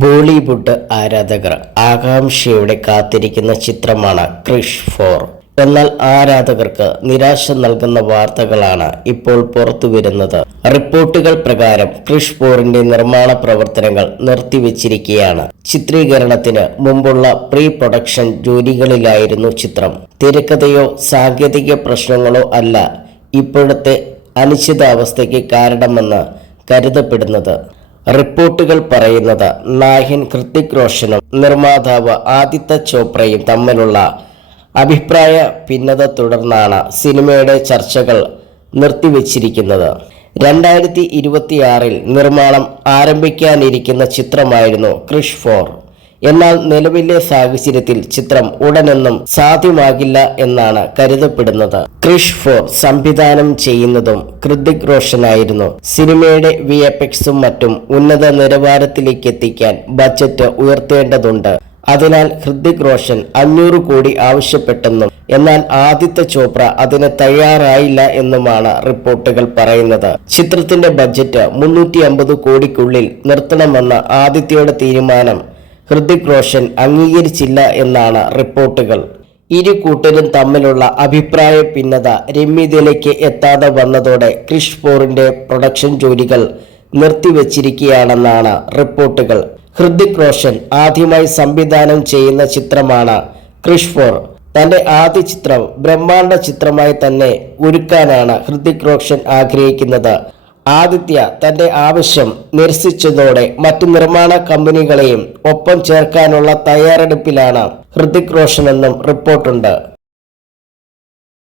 ബോളിവുഡ് ആരാധകർ ആകാംക്ഷയോടെ കാത്തിരിക്കുന്ന ചിത്രമാണ് ക്രിഷ് 4. എന്നാൽ ആരാധകർക്ക് നിരാശ നൽകുന്ന വാർത്തകളാണ് ഇപ്പോൾ പുറത്തുവരുന്നത്. റിപ്പോർട്ടുകൾ പ്രകാരം ക്രിഷ് 4ന്റെ നിർമ്മാണ പ്രവർത്തനങ്ങൾ നിർത്തിവെച്ചിരിക്കുകയാണ്. ചിത്രീകരണത്തിന് മുമ്പുള്ള പ്രീ പ്രൊഡക്ഷൻ ജോലികളിലായിരുന്നു ചിത്രം. തിരക്കഥയോ സാങ്കേതിക പ്രശ്നങ്ങളോ അല്ല ഇപ്പോഴത്തെ അനിശ്ചിതാവസ്ഥയ്ക്ക് കാരണമെന്ന് കരുതപ്പെടുന്നത്. റിപ്പോർട്ടുകൾ പറയുന്നത് നായകൻ ഹൃതിക് റോഷനും നിർമ്മാതാവ് ആദിത്യ ചോപ്രയും തമ്മിലുള്ള അഭിപ്രായ ഭിന്നത തുടർന്നാണ് സിനിമയുടെ ചർച്ചകൾ നിർത്തിവെച്ചിരിക്കുന്നത്. 2026 നിർമ്മാണം ആരംഭിക്കാനിരിക്കുന്ന ചിത്രമായിരുന്നു ക്രിഷ് 4. എന്നാൽ നിലവിലെ സാഹചര്യത്തിൽ ചിത്രം ഉടനൊന്നും സാധ്യമാകില്ല എന്നാണ് കരുതപ്പെടുന്നത്. ക്രിഷ് 4 സംവിധാനം ചെയ്യുന്നതും ഹൃതിക് റോഷനായിരുന്നു. സിനിമയുടെ വിഎഫ്എക്സും മറ്റും ഉന്നത നിലവാരത്തിലേക്ക് എത്തിക്കാൻ ബജറ്റ് ഉയർത്തേണ്ടതുണ്ട്. അതിനാൽ ഹൃതിക് റോഷൻ 500 കോടി ആവശ്യപ്പെട്ടെന്നും എന്നാൽ ആദിത്യ ചോപ്ര അതിന് തയ്യാറായില്ല എന്നുമാണ് റിപ്പോർട്ടുകൾ പറയുന്നത്. ചിത്രത്തിന്റെ ബജറ്റ് 350 കോടിക്കുള്ളിൽ നിർത്തണമെന്ന ആദിത്യയുടെ തീരുമാനം ഹൃതിക് റോഷൻ അംഗീകരിച്ചില്ല എന്നാണ് റിപ്പോർട്ടുകൾ. ഇരു കൂട്ടരും തമ്മിലുള്ള അഭിപ്രായ ഭിന്നത രമ്യതയിലേക്ക് എത്താതെ വന്നതോടെ ക്രിഷ് 4ന്റെ പ്രൊഡക്ഷൻ ജോലികൾ നിർത്തിവെച്ചിരിക്കുകയാണെന്നാണ് റിപ്പോർട്ടുകൾ. ഹൃതിക് റോഷൻ ആദ്യമായി സംവിധാനം ചെയ്യുന്ന ചിത്രമാണ് ക്രിഷ് 4. തന്റെ ആദ്യ ചിത്രം ബ്രഹ്മാണ്ഡ ചിത്രമായി തന്നെ ഒരുക്കാനാണ് ഹൃതിക് റോഷൻ ആഗ്രഹിക്കുന്നത്. ആദിത്യ തന്റെ ആവശ്യം നിരസിച്ചതോടെ മറ്റു നിർമ്മാണ കമ്പനികളെയും ഒപ്പം ചേർക്കാനുള്ള തയ്യാറെടുപ്പിലാണ് ഹൃതിക് റോഷനെന്നും റിപ്പോർട്ടുണ്ട്.